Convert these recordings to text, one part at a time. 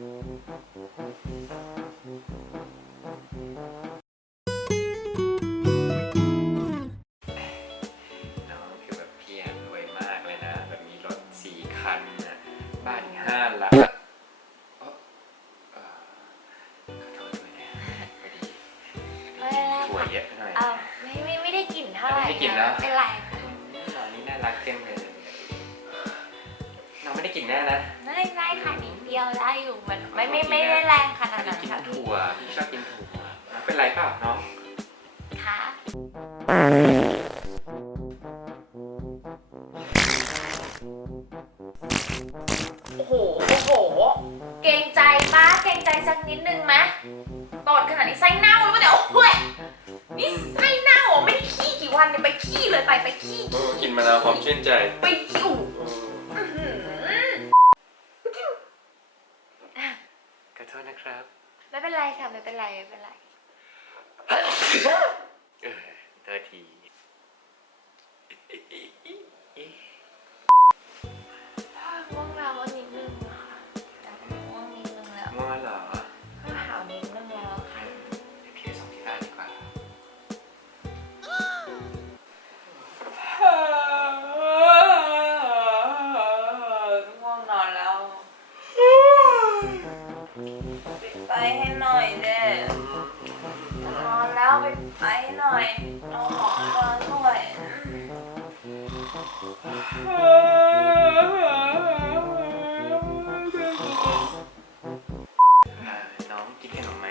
น้องคือแบบเพียรรวยมากเลยนะ แบบมีรถสี่คันนะบ้านห้าหลังอ่อไม่ไถั่วเยอะไม่ไม่ได้กลิ่นเท่าไหร่ไม่ได้กลิ่นเหรอเป็นไร ตอนนี้น่ารักเต็มเลย น้องไม่ได้กลิ่นแน่นะไม่ได้ค่ะนิดเดียวได้อยู่มันไม่ไม่ไม่ได้แรงขนาดไม่ได้นั้นกินค่ะพี่ถั่วพี่ชอบกินถั่วน้องเป็นไรเปล่าน้องค่ะโอ้โหโอ้โห เกรงใจป้าเกรงใจสักนิดนึงไหมตอดขนาดนี้ไส้เน่าหรือเปล่าเนี่ยโอ้ยนี่ไส้เน่าเหรอไม่ได้ขี้กี่วันเนี่ยไปขี้เลยไปไปขี้กินมะนาวหอมชื่นใจ ไปขี้อูอื้อหือ ขอ โทษนะครับ ไม่เป็นไรค่ะไม่เป็นไรไม่เป็นไร เออเธอที ให้หน่อยเด้นอนแล้วปิดไฟให้หน่อยนอนหอมนอนด้วยอ่าน้องกินขนมไหม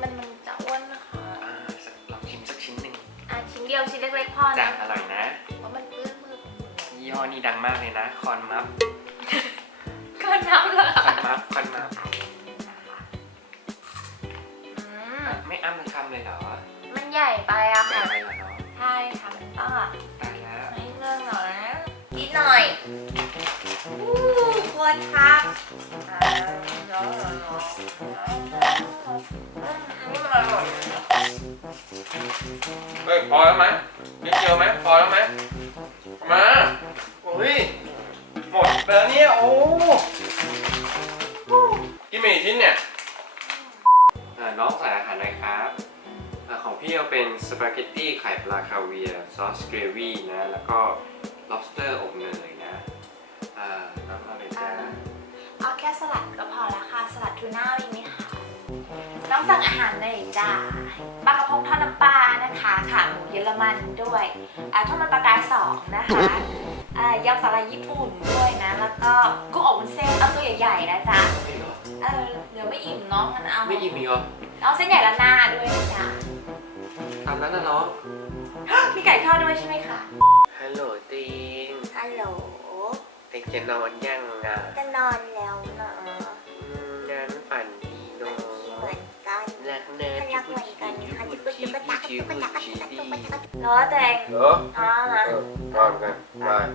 มันมันจะอ้วนนะคะอ่าสักลองชิมสักชิ้นหนึ่งอะชิ้นเดียวชิ้นเล็กๆพอจ้ะนะอร่อยนะ เพราะมันเปื้อนมือยี่ห้อนี้ดังมากเลยนะ คอนมัฟ ก็น้ำเลยคอนมัฟ คอนมัฟ อยอู้ควรครับอ่าร้อนร้อนร้อนนี่มันอร่อยเฮ้ยพอแล้วไหมนิดเดียวไหมพอแล้วไหมมาโอ้ยหมดแล้วเนี่ยโอ้กินไปกี่ชิ้นเนี่ยอ่าน้องใส่อาหารอะไรครับอ่าของพี่เอาเป็นสปาเกตตี้ไข่ปลาคาเวียร์ซอสเกรวี่นะ แล้วก็ lobster อบเนยนะอ่าน้องเอาเลยจ้าเอาแค่สลัดก็พอละค่ะ สลัดทูน่าอีกไหมคะน้องสั่งอาหารหน่อยจ้าปลากระพงทอดน้ำปลานะคะขาหมูเยอรมันด้วยอ่าทอดมันปลากายสองนะคะอ่ายำสาลายญี่ปุ่นด้วยนะ แล้วก็กุ้งอบวุ้นเส้นเอาตัวใหญ่ๆนะจ๊ะไม่เหรอเออเดี๋ยวไม่อิ่มน้องมันเอาไม่อิ่มอีกเหรอเอาเส้นใหญ่ละหน้าด้วยจ้ะตามนั้นนะน้องมีไก่ทอดด้วยใช่ไหมคะ ฮัลโหลติงฮัลโหลติงจะนอนยังอะจะนอนแล้วนะนอนฝันดีเนาะเหมือนกันรักเนิร์ดรักเหมือนกันค่ะจุ๊บจุ๊บจักจุ๊บจักจุ๊บจักรอแต่งเหรออ๋อนะนอนกันบาย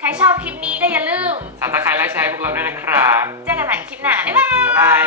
ใครชอบคลิปนี้ก็อย่าลืมสับตะไคร้และแชร์พวกเราด้วยนะครับ เจอกันใหม่คลิปหน้า บ๊ายบาย